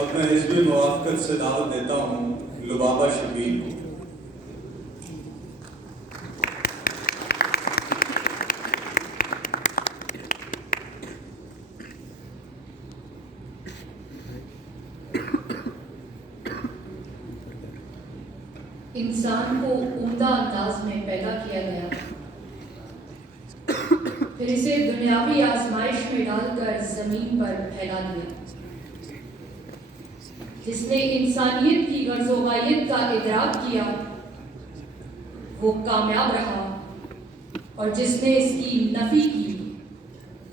اب میں حزب موافقت سے دعوت دیتا ہوں لبابہ شبیر کو۔ انسان کو عمدہ انداز میں پیدا کیا گیا، پھر اسے دنیاوی آزمائش میں ڈال کر زمین پر پھیلا دیا۔ جس نے انسانیت کی غرض و غایت کا ادراک کیا وہ کامیاب رہا، اور جس نے اس کی نفی کی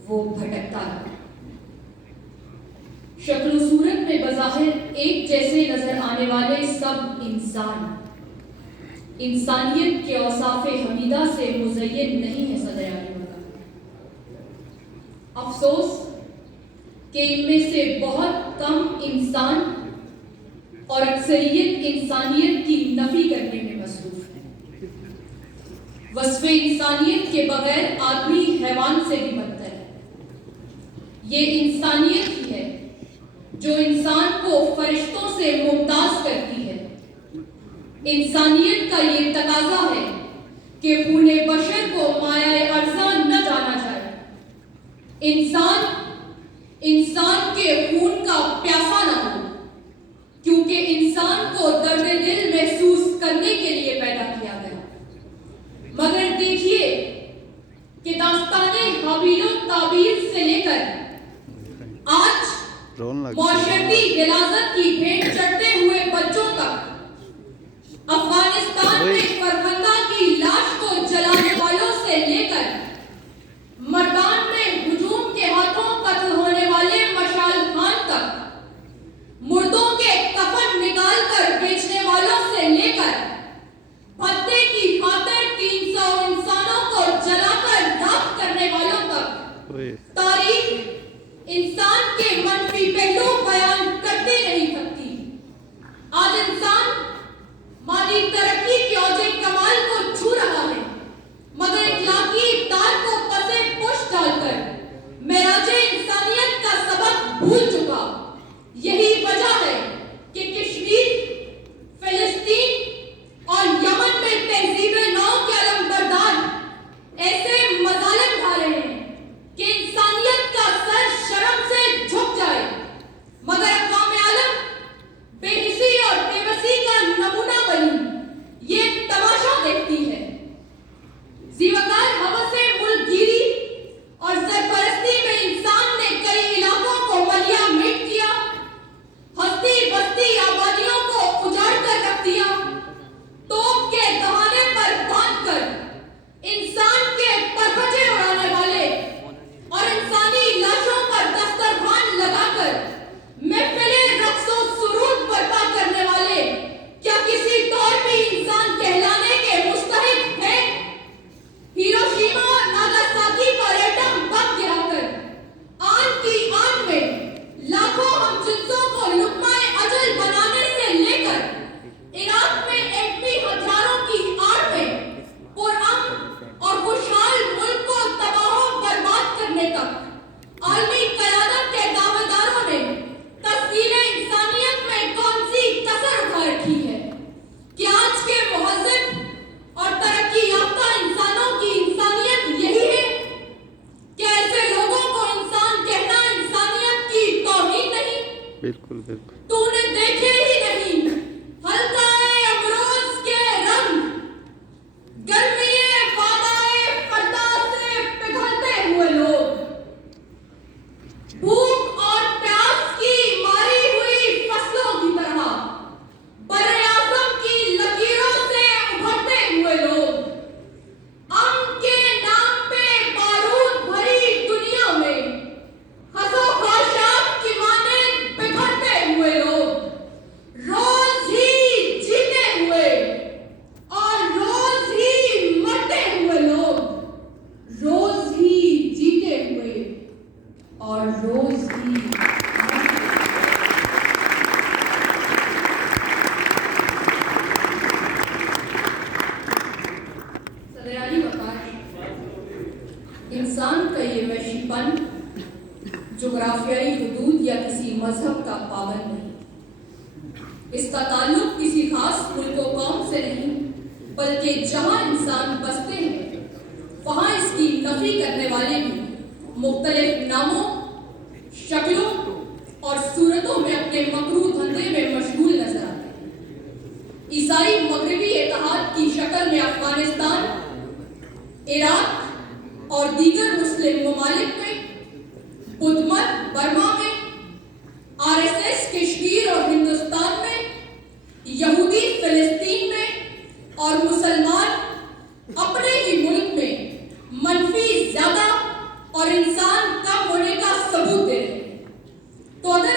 وہ بھٹکتا رہا۔ شکل و صورت میں بظاہر ایک جیسے نظر آنے والے سب انسان انسانیت کے اوصاف حمیدہ سے مزین نہیں ہے صدر اعظم کا۔ افسوس کہ ان میں سے بہت کم انسان اور اکثریت انسانیت کی نفی کرنے میں مصروف ہے۔ وصف انسانیت کے بغیر آدمی حیوان سے بھی بدتر ہے۔ یہ انسانیت ہی ہے جو انسان کو فرشتوں سے ممتاز کرتی ہے۔ انسانیت کا یہ تقاضا ہے کہ خون بشر کو مایہ ارزاں نہ جانا جائے۔ انسان کے خون کا پیاسا نہ ہو، کیونکہ انسان کو درد دل محسوس کرنے کے لیے پیدا کیا گیا۔ مگر دیکھیے کہ داستان حابیل و قابیل سے لے کر آج معاشرتی غلاظت کی بھیٹ چڑھتے ہوئے بچوں تک، افغانستان میں فرخندہ کی لاش کو جلانے والوں سے لے کر مردان میں ہجوم کے ہاتھوں قتل ہونے والے مشال خان تک، مردوں کے کفن نکال کر بیچنے والوں سے لے کر بھتے کی خاطر 300 انسانوں کو جلا کر راکھ کرنے والوں تک، تاریخ انسان کے منفی پہلو بیان کرتے نہیں سکتی۔ آج انسان مادی ترقی کی اوج کمال کو چھو رہا ہے، مگر اخلاقی اقدار کو پسے پشت ڈال کر معراج انسانیت کا سبق بھول چکا۔ یہی وجہ ہے کہ کشمیر، فلسطین اور یمن میں تہذیب نو کے علم بردار ایسے مظالم ڈھا رہے ہیں کہ انسانیت کا سر شرم سے جھک جائے، مگر اقوام عالم بے حسی اور بے بسی کا نمونہ بنی یہ تماشا دیکھتی ہے۔ زیوکار ہوس ملک گیری اور سرپرستی میں انسان نے کئی علاقوں کو ملیا میٹ کیا، ہستی بستی آبادیوں کو اجاڑ کر رکھ دیا، توپ کے دہانے پر باندھ کر انسان کے پرخچے اڑانے والے اور انسانی لاشوں پر دسترخوان لگا کر محفلیں رقص و سرود برپا کرنے والے کیا کسی طور بھی انسان کہلانے کے مستحق ہیں؟ ہیروشیما اور ناگاساکی پر ایٹم بم گرا کر آن کی آن میں لاکھوں ہم جنسوں کو لقمہ اجل بنانے سے لے کر عراق میں ایٹمی ہتھیاروں کی آڑ میں پرامن اور خوشحال ملک کو تباہ و برباد کرنے تک عالمی قیادت کے دعویداروں نے تصویر انسانیت میں کون سی کسر اٹھا رکھی ہے؟ کہ آج کے مہذب اور ترقی یافتہ انسانوں کی انسانیت یہی ہے؟ کیا ایسے لوگوں کو انسان کہنا انسانیت کی توہین نہیں؟ بالکل بالکل۔ تو نے دیکھے ہی نہیں حلقۂ امروز کے رنگ، گرمی وعدۂ فردا سے پگھلتے ہوئے لوگ، بھوک اور پیاس کی ماری ہوئی فصلوں کی طرح براعظم کی لکیروں سے ابھرتے ہوئے لوگ، امن کے نام پہ بارود بھری دنیا میں خس و خاشاک کی مانند بکھرتے ہوئے لوگ، روز ہی جیتے ہوئے اور روز ہی مرتے ہوئے لوگ، روز ہی جیتے ہوئے اور روز ہی صدراعلی وقار، انسان کا یہ وحشی پن جغرافیائی حدود یا کسی مذہب کا پابند نہیں، اس کا تعلق کسی خاص ملک و قوم سے نہیں بلکہ جہاں انسان بستے ہیں وہاں اس کی نفی کرنے والے بھی مختلف ناموں، شکلوں اور صورتوں میں اپنے مکروہ دھندے میں مشغول نظر آتے ہیں۔ عیسائی مغربی اتحاد کی شکل میں افغانستان، عراق اور دیگر مسلم ممالک میں، بدھ مت برما میں، RSS کشمیر اور ہندوستان میں، یہودی فلسطین میں اور مسلمان اپنے ہی ملک میں منفی زیادہ اور انسان کم ہونے کا ثبوت دے رہے ہیں۔ تو اگر